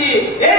se